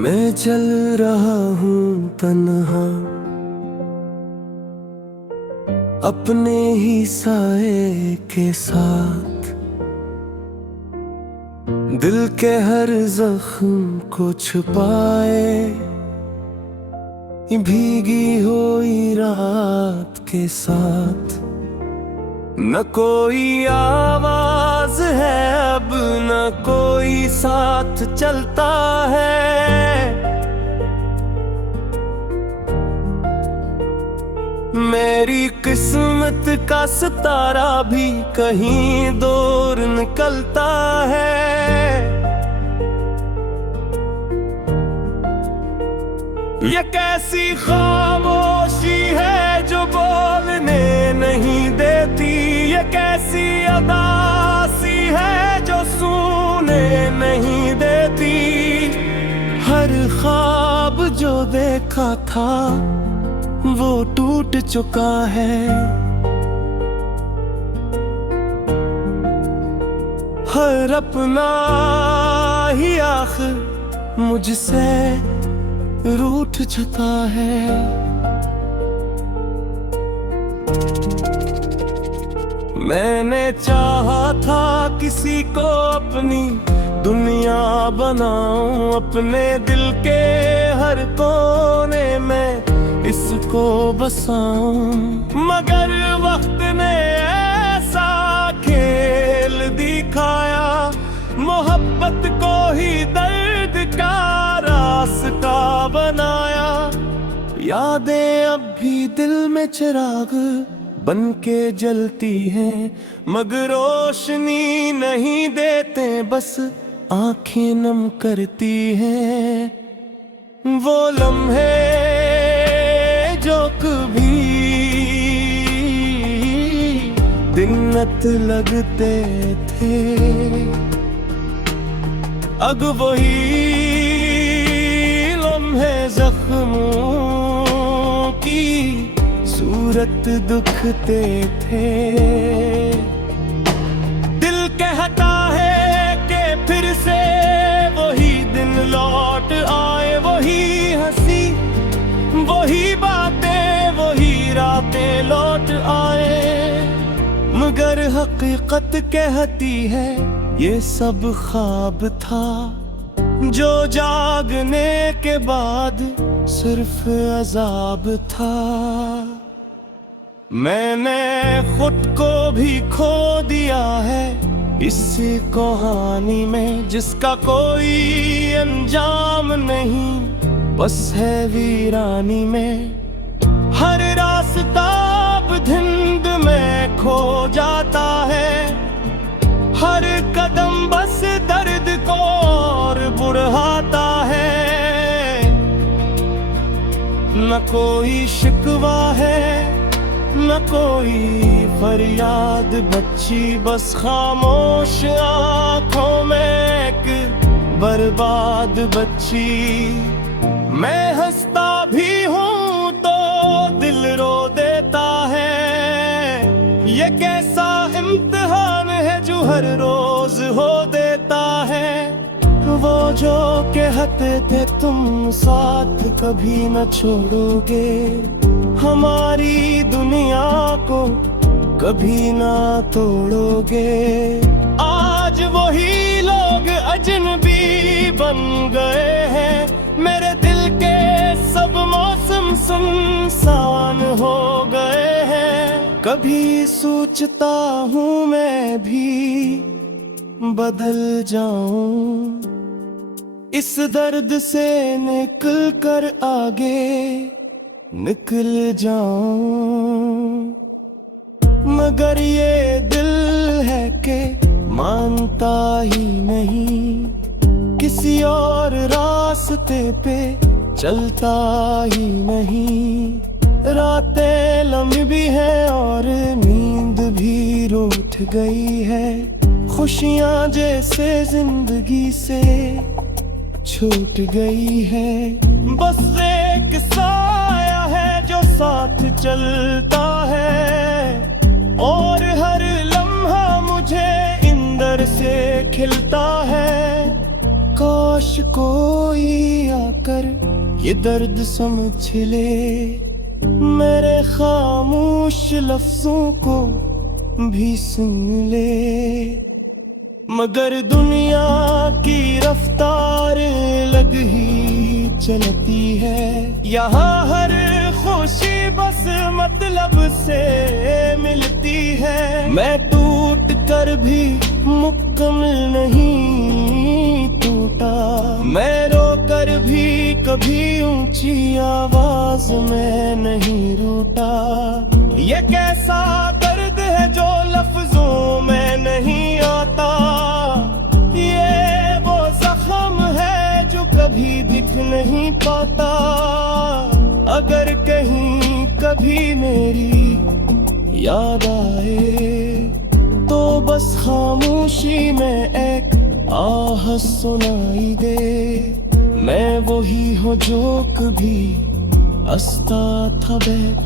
मैं चल रहा हूँ तन्हा अपने ही साए के साथ, दिल के हर जख्म को छुपाए भीगी हुई रात के साथ। न कोई आवाज है अब, न कोई साथ चलता है। मेरी किस्मत का सितारा भी कहीं दूर निकलता है। ये कैसी खामोशी है जो बोलने नहीं देती, ये कैसी अदासी है जो सुने नहीं देती। हर ख्वाब जो देखा था वो टूट चुका है। हर अपना ही आखिर मुझसे रूठ चुका है। मैंने चाहा था किसी को अपनी दुनिया बनाऊं, अपने दिल के हर कोने में इसको बसाऊं। मगर वक्त ने ऐसा खेल दिखाया, मोहब्बत को ही दर्द का रास्ता बनाया। यादें अब भी दिल में चिराग बन के जलती हैं, मगर रोशनी नहीं देते, बस आंखें नम करती हैं। वो लम्हे जो कभी दिन्नत लगते थे, अब वही लम्हे जख्मों की सूरत दुखते थे। दिल कहता है कि फिर से वही दिन लौट आए, वही हंसी, वही बातें, वही रातें लौट आए। मगर हकीकत कहती है ये सब ख्वाब था, जो जागने के बाद सिर्फ अजाब था। मैंने खुद को भी खो दिया है इस कहानी में, जिसका कोई अंजाम नहीं, बस है वीरानी में। हर रास्ता अब धुंध में खो जाता है, हर कदम बस दर्द को और बढ़ाता है। न कोई शिकवा है, न कोई फरियाद बच्ची, बस खामोश आंखों में एक बर्बाद बच्ची। मैं हंसता भी हूँ तो दिल रो देता है, ये कैसा इम्तिहान है जो हर रोज हो देता है। वो जो कहते थे तुम साथ कभी न छोड़ोगे, हमारी दुनिया को कभी ना तोड़ोगे। आज वही लोग अजनबी बन गए हैं, मेरे दिल के सब मौसम सुनसान हो गए हैं। कभी सोचता हूँ मैं भी बदल जाऊं, इस दर्द से निकल कर आगे निकल जाऊं। मगर ये दिल है कि मानता ही नहीं, किसी और रास्ते पे चलता ही नहीं। रातें लंबी हैं और नींद भी रूठ गई है, खुशियां जैसे जिंदगी से छूट गई है। बस एक साया है जो साथ चलता है, और हर लम्हा मुझे इंदर से खिलता है। काश कोई आकर ये दर्द समझ ले, मेरे खामोश लफ्जों को भी सुन ले। मगर दुनिया की रफ्तार अलग ही चलती है, यहाँ हर खुशी बस मतलब से मिलती है। मैं टूट कर भी मुकम्मल नहीं टूटा, मैं रो कर भी कभी ऊंची आवाज में नहीं रूठा। ये कैसा दर्द है जो लफ्जों में नहीं आता, ये वो जख्म है जो कभी दिख नहीं पाता। अगर कहीं कभी मेरी याद आए तो बस खामोशी में एक आह सुनाई दे। मैं वही हूँ जो कभी हंसता था बैठ,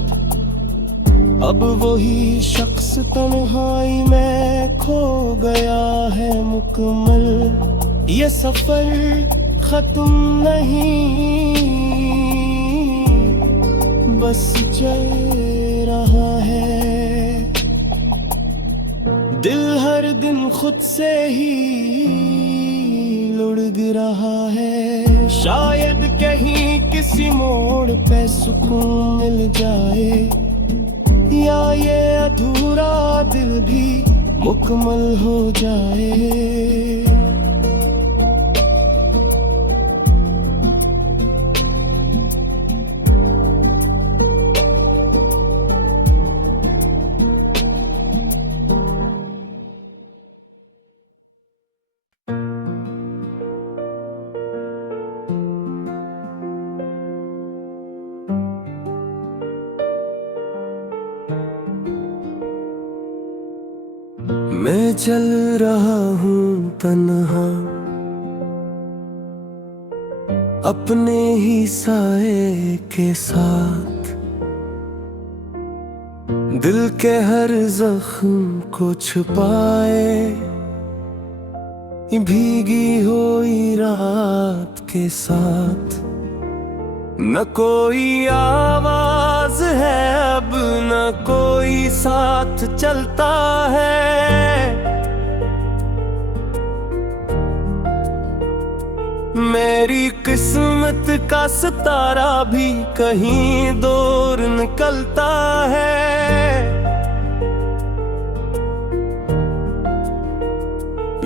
अब वही शख्स तन्हाई में खो गया है मुकम्मल। ये सफर खत्म नहीं, बस चल रहा है। दिल हर दिन खुद से ही लुढ़क रहा है, शायद कहीं किसी मोड़ पे सुकून मिल जाए, या ये अधूरा दिल भी मुकम्मल हो जाए। मैं चल रहा हूँ तन्हा अपने ही साए के साथ, दिल के हर जख्म को छुपाए भीगी हुई रात के साथ। न कोई आवाज है अब, न कोई साथ चलता है। मेरी किस्मत का सितारा भी कहीं दूर निकलता है।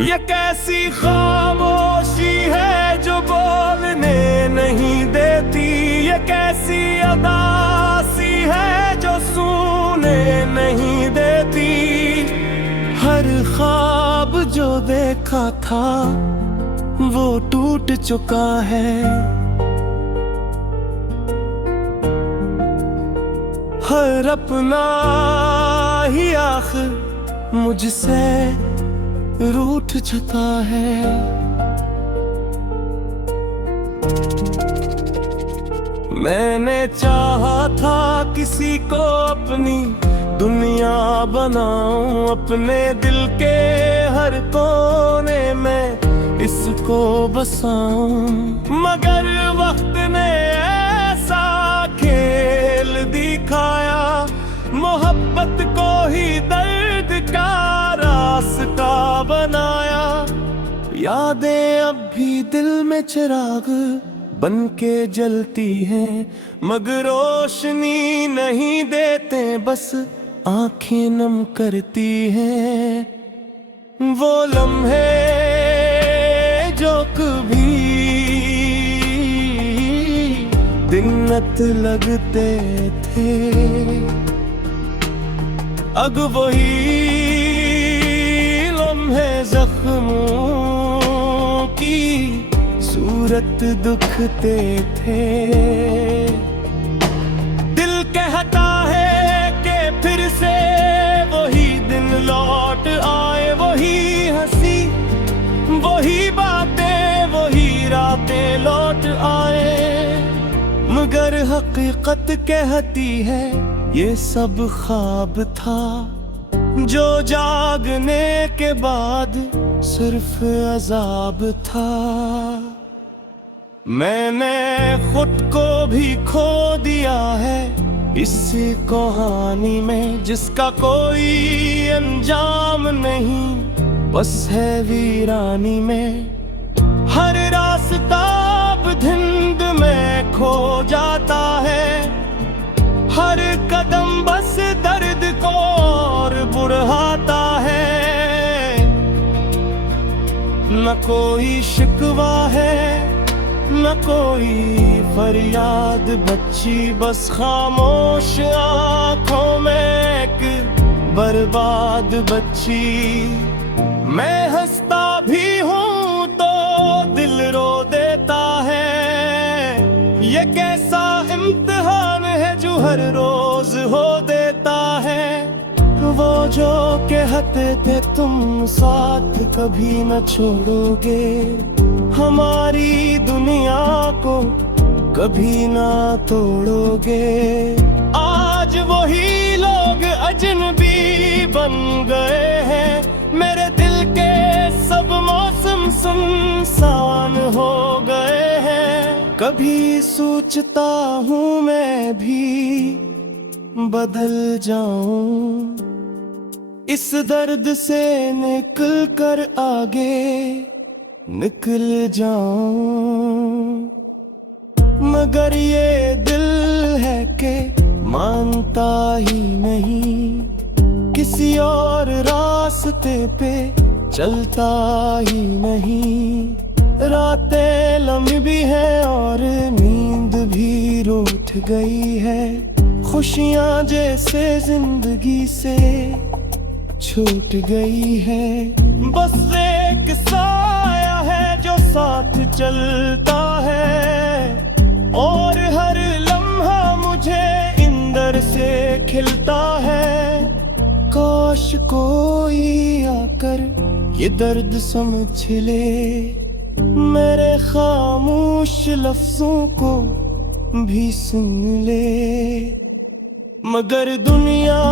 ये कैसी खामोशी है जो बोलने नहीं देती, ये कैसी अदासी है जो सुने नहीं देती। हर ख्वाब जो देखा था वो टूट चुका है, हर अपना ही आखिर मुझसे रूठ चुका है। मैंने चाहा था किसी को अपनी दुनिया बनाऊं, अपने दिल के हर कोने में इसको बसाऊं, मगर वक्त ने ऐसा खेल दिखाया, मोहब्बत को ही दर्द का रास्ता बनाया। यादें अब भी दिल में चिराग बन के जलती हैं, मगर रोशनी नहीं देते, बस आंखें नम करती हैं। वो लम्हे जो कभी दिन्नत लगते थे, अब वही लम्हे जख्मों की सूरत दुखते थे। दिल कहता है कि फिर से वही दिन लौट आए, वही हंसी, वही बातें, वही रातें लौट आए, मगर हकीकत कहती है ये सब ख्वाब था, जो जागने के बाद सिर्फ अजाब था। मैंने खुद को भी खो दिया है इस कहानी में, जिसका कोई अंजाम नहीं, बस है वीरानी में। हर रास्ता धुंध में खो जाता है, हर कदम बस दर्द को और बुढ़ाता है। न कोई शिकवा है, न कोई फरियाद बच्ची, बस खामोश आंखों में एक बर्बाद बच्ची। मैं हंसता भी हूँ तो दिल रो देता है, ये कैसा इम्तिहान है जो हर रोज हो देता है। वो जो कहते थे तुम साथ कभी न छोड़ोगे, हमारी दुनिया को कभी ना तोड़ोगे। आज वही लोग अजनबी बन गए हैं, मेरे दिल के सब मौसम सुनसान हो गए हैं। कभी सोचता हूँ मैं भी बदल जाऊं, इस दर्द से निकल कर आगे निकल जाऊं। मगर ये दिल है कि मानता ही नहीं, किसी और रास्ते पे चलता ही नहीं। रातें लम्बी भी है और नींद भी रूठ गई है, खुशियां जैसे जिंदगी से छूट गई है। बस एक साया है जो साथ चलता है, और हर लम्हा मुझे इंदर से खिलता है। काश कोई आकर ये दर्द समझ ले, मेरे खामोश लफ्जों को भी सुन ले। मगर दुनिया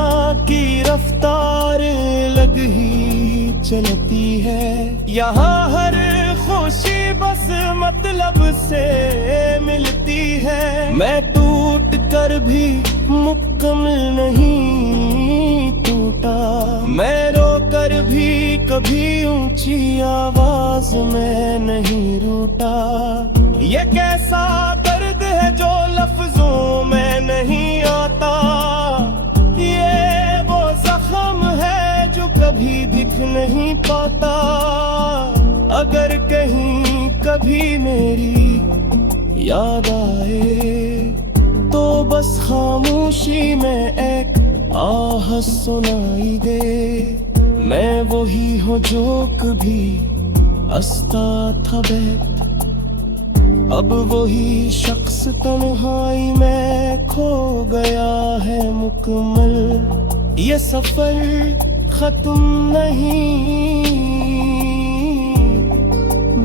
की रफ्तार अलग ही चलती है, यहाँ हर खुशी बस मतलब से मिलती है। मैं टूट कर भी मुकम्मल नहीं टूटा, मैं रो कर भी कभी ऊंची आवाज में नहीं रूठा। ये कैसा दर्द है जो लफ्जों में नहीं आता, ये वो जख्म है जो कभी दिख नहीं पाता। अगर कहीं कभी मेरी याद आए तो बस खामोशी में एक आह सुनाई दे। मैं वही हूँ जो कभी हंसता था बैठ, अब वही शख्स तन्हाई में खो गया है मुकम्मल। ये सफर खत्म नहीं,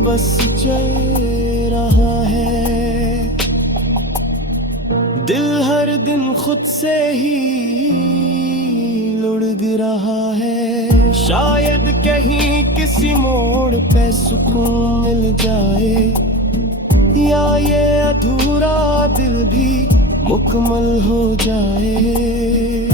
बस चल रहा है। दिल हर दिन खुद से ही लुढ़क रहा है, शायद कहीं किसी मोड़ पे सुकून मिल जाए, या ये अधूरा दिल भी मुकम्मल हो जाए।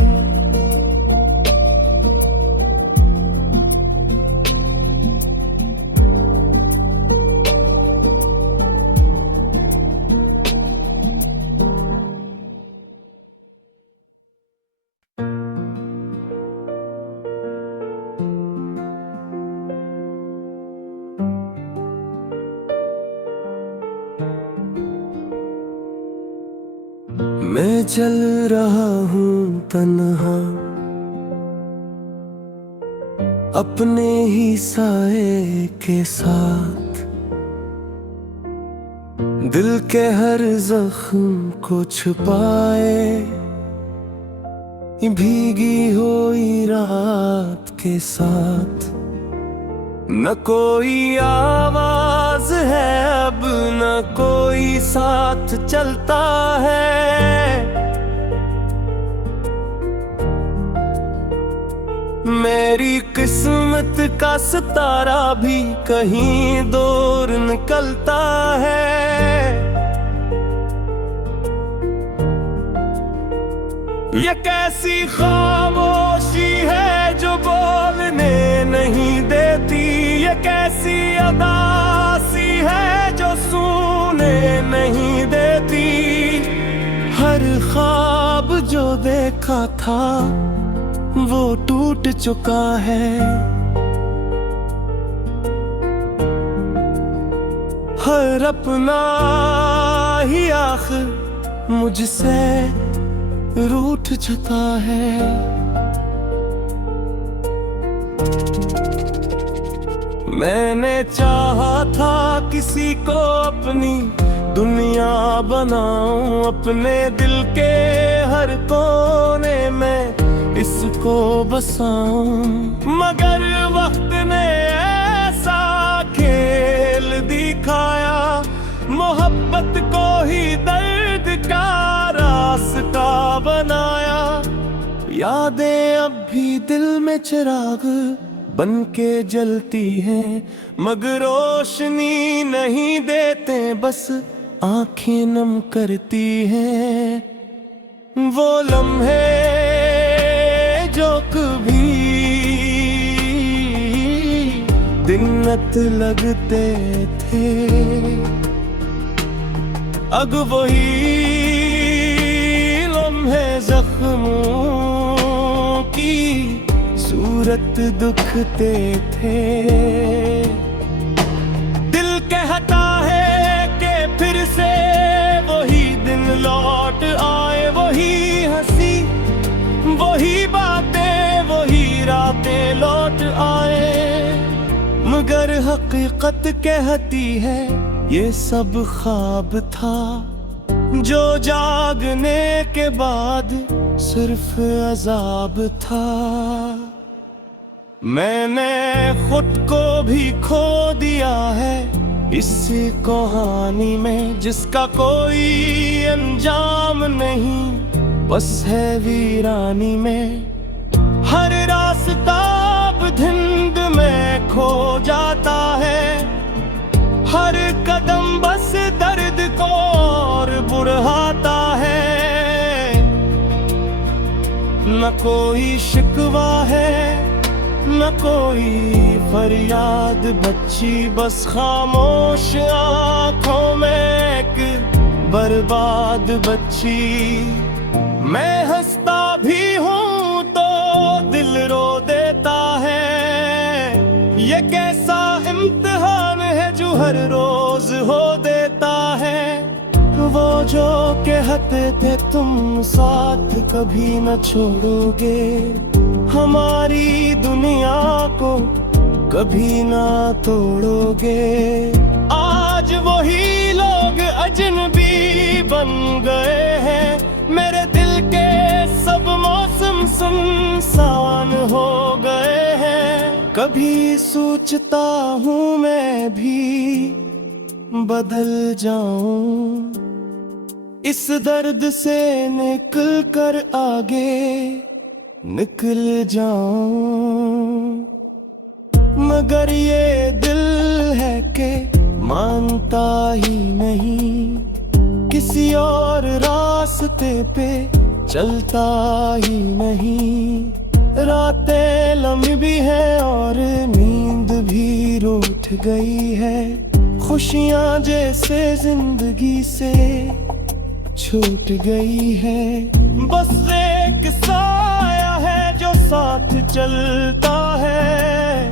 मैं चल रहा हूँ तन्हा अपने ही साए के साथ, दिल के हर जख्म को छुपाए भीगी हुई रात के साथ। न कोई आवाज है अब, न कोई साथ चलता है। मेरी किस्मत का सितारा भी कहीं दूर निकलता है। ये कैसी खामोशी है जो बोलने नहीं देती, ये कैसी अदासी है जो सुने नहीं देती। हर ख्वाब जो देखा था वो टूट चुका है, हर अपना ही आखिर मुझसे रूठ चुका है। मैंने चाहा था किसी को अपनी दुनिया बनाऊं, अपने दिल के हर कोने में इसको बसाऊं, मगर वक्त ने ऐसा खेल दिखाया, मोहब्बत को ही दर्द का रास्ता बनाया। यादें अब भी दिल में चिराग बन के जलती हैं, मगर रोशनी नहीं देते, बस आंखें नम करती हैं। वो लम्हे जो कभी दिन्नत लगते थे, अब वही लम्हे जख्मों की सूरत दुखते थे। दिल कहता है कि फिर से वही दिन लौट आए, वही हंसी, वही बातें, वही रातें लौट आए, मगर हकीकत कहती है ये सब ख्वाब था, जो जागने के बाद सिर्फ अजाब था। मैंने खुद को भी खो दिया है इस कहानी में, जिसका कोई अंजाम नहीं, बस है वीरानी में। हर रास्ता धुंध में खो जाता है, हर कदम बस दर्द को और बढ़ाता है। न कोई शिकवा है, न कोई फरियाद बच्ची, बस खामोश आंखों में एक बर्बाद बच्ची। मैं हंसता भी हूँ तो दिल रो देता है, ये कैसा इम्तिहान है जो हर रोज हो देता है। वो जो कहते थे तुम साथ कभी न छोड़ोगे, हमारी दुनिया को कभी ना तोड़ोगे। आज वही लोग अजनबी बन गए हैं, मेरे दिल के सब मौसम सुनसान हो गए हैं। कभी सोचता हूँ मैं भी बदल जाऊं, इस दर्द से निकल कर आगे निकल जाऊं, मगर ये दिल है कि मानता ही नहीं, किसी और रास्ते पे चलता ही नहीं। रातें लंबी है और नींद भी रूठ गई है, खुशियां जैसे जिंदगी से छूट गई है। बस एक साया है जो साथ चलता है,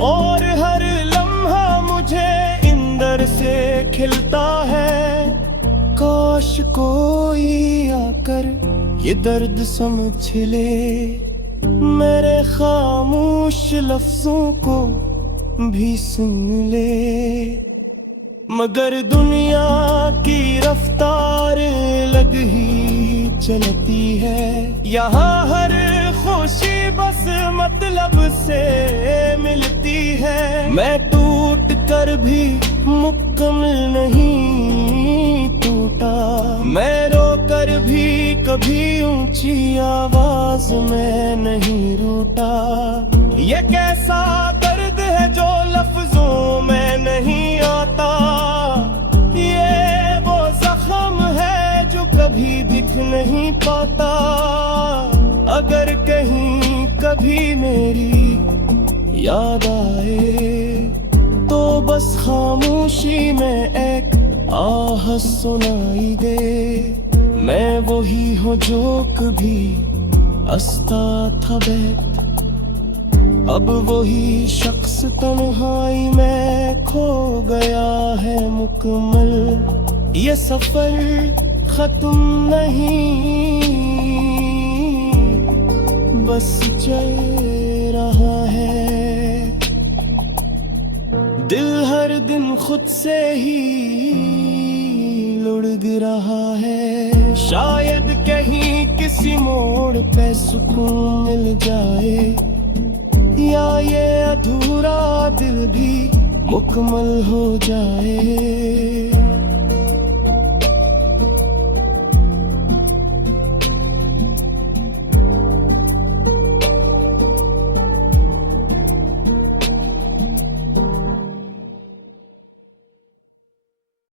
और हर लम्हा मुझे इंदर से खिलता है। काश कोई आकर ये दर्द समझ ले, मेरे खामोश लफ्जों को भी सुन ले। मगर दुनिया की रफ्तार अलग ही चलती है, यहाँ हर खुशी बस मतलब से मिलती है। मैं टूट कर भी मुकम्मल नहीं टूटा, मैं रो कर भी कभी ऊंची आवाज में नहीं रूठा। ये कैसा दर्द है जो लफ्जों में नहीं आता, ये वो जख्म है जो कभी कभी दिख नहीं पाता। अगर कहीं कभी मेरी याद आए तो बस खामोशी में एक आह सुनाई दे। मैं वही हूँ जो कभी हंसता था बैठ, अब वही शख्स तन्हाई में खो गया है मुकम्मल। ये सफर खत्म नहीं, बस चल रहा है। दिल हर दिन खुद से ही लुढ़क रहा है। शायद कहीं किसी मोड़ पे सुकून मिल जाए, या ये अधूरा दिल भी मुकम्मल हो जाए।